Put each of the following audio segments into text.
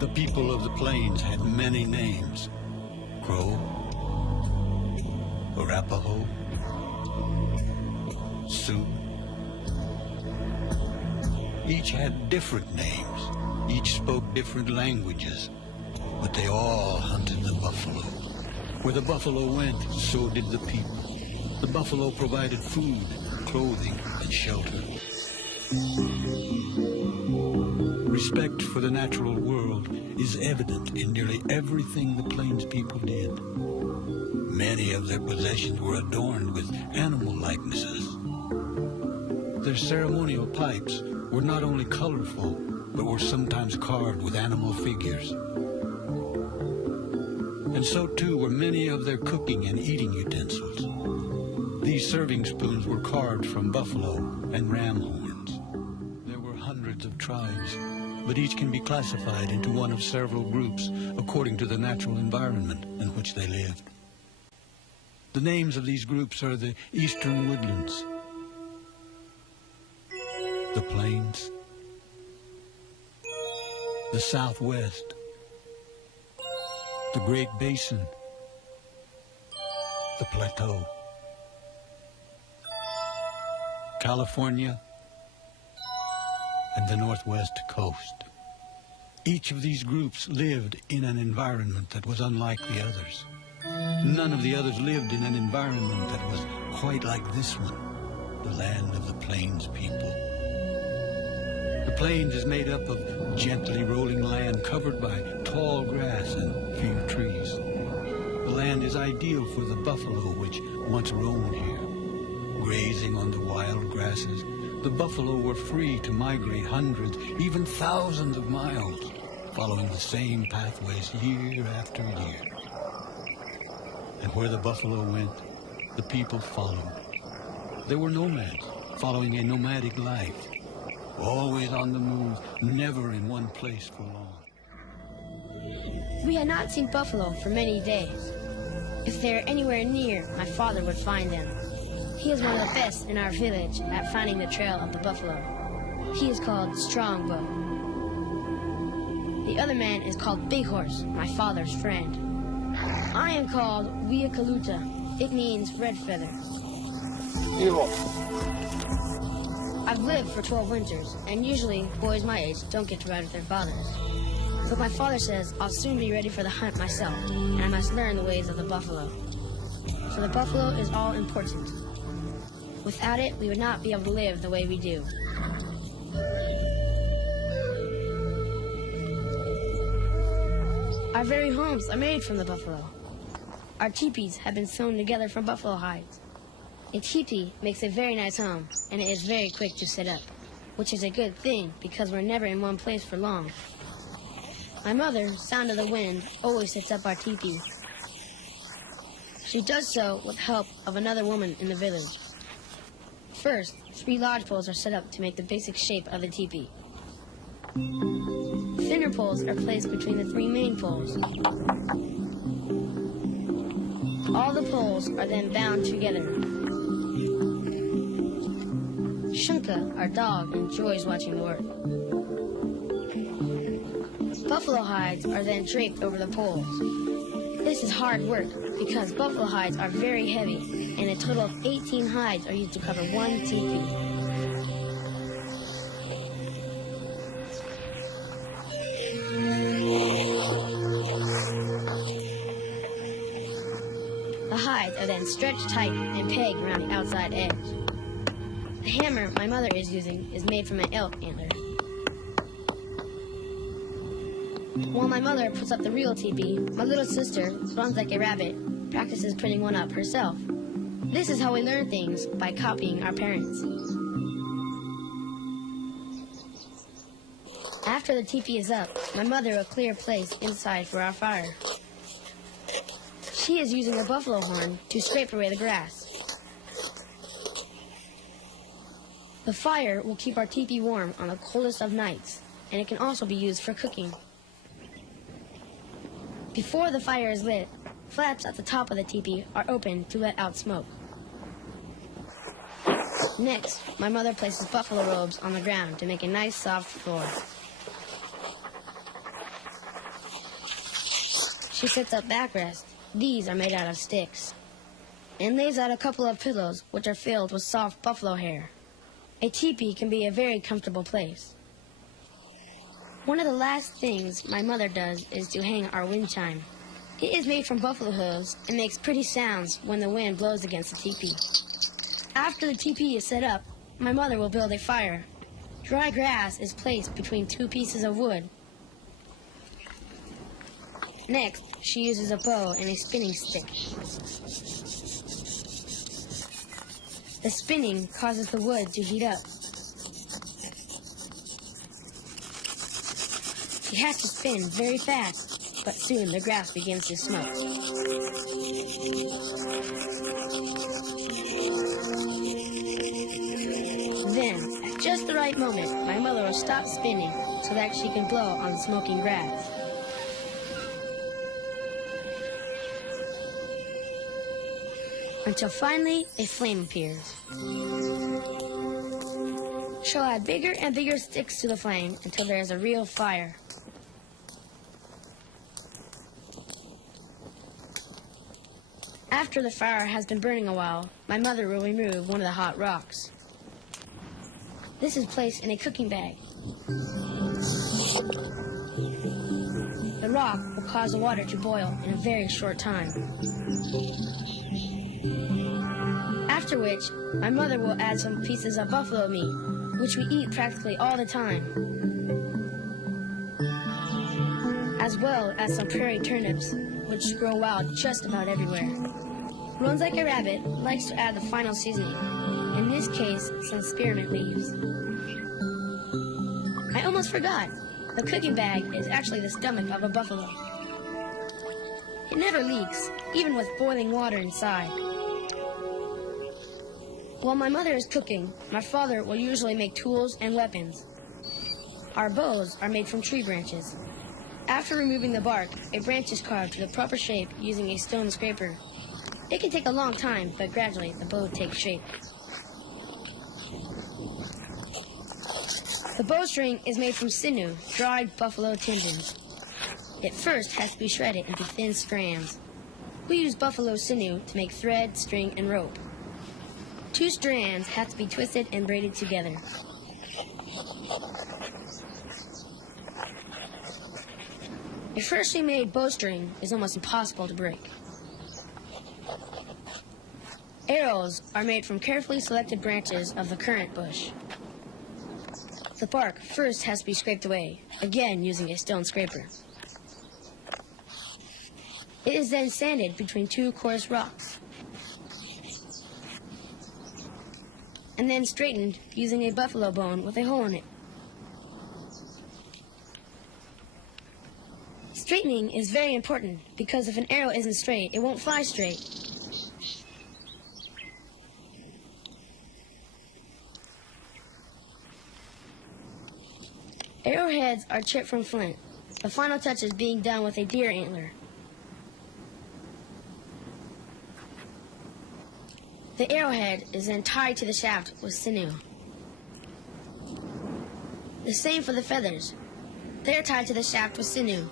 The people of the plains had many names. Crow, Arapaho, Sioux. Each had different names. Each spoke different languages. But they all hunted the buffalo. Where the buffalo went, so did the people. The buffalo provided food, clothing, and shelter. Respect for the natural world is evident in nearly everything the plains people did. Many of their possessions were adorned with animal likenesses. Their ceremonial pipes were not only colorful, but were sometimes carved with animal figures. And so too were many of their cooking and eating utensils. These serving spoons were carved from buffalo and ram horns. There were hundreds of tribes, but each can be classified into one of several groups according to the natural environment in which they lived. The names of these groups are the eastern woodlands, the plains, the southwest, the Great Basin, the plateau, California, and the northwest coast. Each of these groups lived in an environment that was unlike the others. None of the others lived in an environment that was quite like this one, the land of the plains people. The plains is made up of gently rolling land covered by tall grass and few trees. The land is ideal for the buffalo which once roamed here. Grazing on the wild grasses, the buffalo were free to migrate hundreds, even thousands of miles, following the same pathways year after year. And where the buffalo went, the people followed. They were nomads, following a nomadic life, always on the move, never in one place for long. We had not seen buffalo for many days. If they were anywhere near, my father would find them. He is one of the best in our village at finding the trail of the buffalo. He is called Strongbow. The other man is called Big Horse, my father's friend. I am called Wiakaluta. It means red feather. I've lived for 12 winters, and usually boys my age don't get to ride with their fathers. But my father says I'll soon be ready for the hunt myself, and I must learn the ways of the buffalo. For the buffalo is all important. Without it, we would not be able to live the way we do. Our very homes are made from the buffalo. Our teepees have been sewn together from buffalo hides. A teepee makes a very nice home, and it is very quick to set up, which is a good thing because we're never in one place for long. My mother, Sound of the Wind, always sets up our teepee. She does so with help of another woman in the village. First, 3 lodge poles are set up to make the basic shape of the teepee. Thinner poles are placed between the 3 main poles. All the poles are then bound together. Shunka, our dog, enjoys watching the work. Buffalo hides are then draped over the poles. This is hard work because buffalo hides are very heavy, and a total of 18 hides are used to cover one teepee. The hides are then stretched tight and pegged around the outside edge. The hammer my mother is using is made from an elk antler. While my mother puts up the real teepee, my little sister, runs like a rabbit, practices putting one up herself. This is how we learn things, by copying our parents. After the teepee is up, my mother will clear a place inside for our fire. She is using a buffalo horn to scrape away the grass. The fire will keep our teepee warm on the coldest of nights, and it can also be used for cooking. Before the fire is lit, flaps at the top of the teepee are open to let out smoke. Next, my mother places buffalo robes on the ground to make a nice soft floor. She sets up backrest. These are made out of sticks. And lays out a couple of pillows, which are filled with soft buffalo hair. A teepee can be a very comfortable place. One of the last things my mother does is to hang our wind chime. It is made from buffalo hooves and makes pretty sounds when the wind blows against the teepee. After the teepee is set up, my mother will build a fire. Dry grass is placed between two pieces of wood. Next, she uses a bow and a spinning stick. The spinning causes the wood to heat up. She has to spin very fast, but soon the grass begins to smoke. Then, at just the right moment, my mother will stop spinning so that she can blow on the smoking grass. Until finally a flame appears. She'll add bigger and bigger sticks to the flame until there is a real fire. After the fire has been burning a while, my mother will remove one of the hot rocks. This is placed in a cooking bag. The rock will cause the water to boil in a very short time. After which, my mother will add some pieces of buffalo meat, which we eat practically all the time, as well as some prairie turnips, which grow wild just about everywhere. Runs Like a Rabbit likes to add the final seasoning, in this case, some spearmint leaves. I almost forgot, the cooking bag is actually the stomach of a buffalo. It never leaks, even with boiling water inside. While my mother is cooking, my father will usually make tools and weapons. Our bows are made from tree branches. After removing the bark, a branch is carved to the proper shape using a stone scraper. It can take a long time, but gradually the bow takes shape. The bowstring is made from sinew, dried buffalo tendons. It first has to be shredded into thin strands. We use buffalo sinew to make thread, string, and rope. 2 strands have to be twisted and braided together. A freshly made bowstring is almost impossible to break. Arrows are made from carefully selected branches of the currant bush. The bark first has to be scraped away, again using a stone scraper. It is then sanded between 2 coarse rocks, and then straightened using a buffalo bone with a hole in it. Straightening is very important because if an arrow isn't straight, it won't fly straight. Arrowheads are chipped from flint, the final touches being done with a deer antler. The arrowhead is then tied to the shaft with sinew. The same for the feathers. They are tied to the shaft with sinew.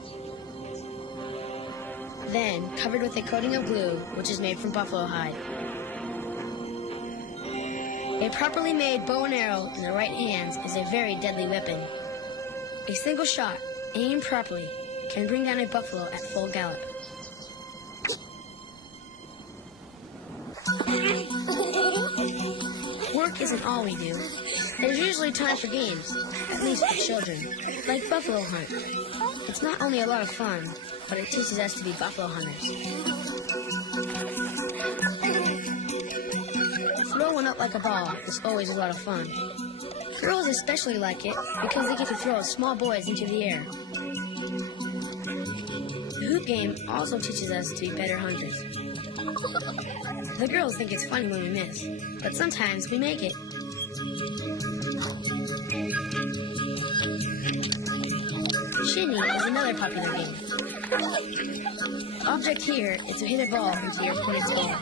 Then covered with a coating of glue, which is made from buffalo hide. A properly made bow and arrow in the right hands is a very deadly weapon. A single shot, aimed properly, can bring down a buffalo at full gallop. Work isn't all we do. There's usually time for games, at least for children, like buffalo hunt. It's not only a lot of fun, but it teaches us to be buffalo hunters. Throw one up like a ball is always a lot of fun. Girls especially like it because they get to throw small boys into the air. The hoop game also teaches us to be better hunters. The girls think it's funny when we miss, but sometimes we make it. Shinny is another popular game. The object here is to hit a ball into your opponent's goal.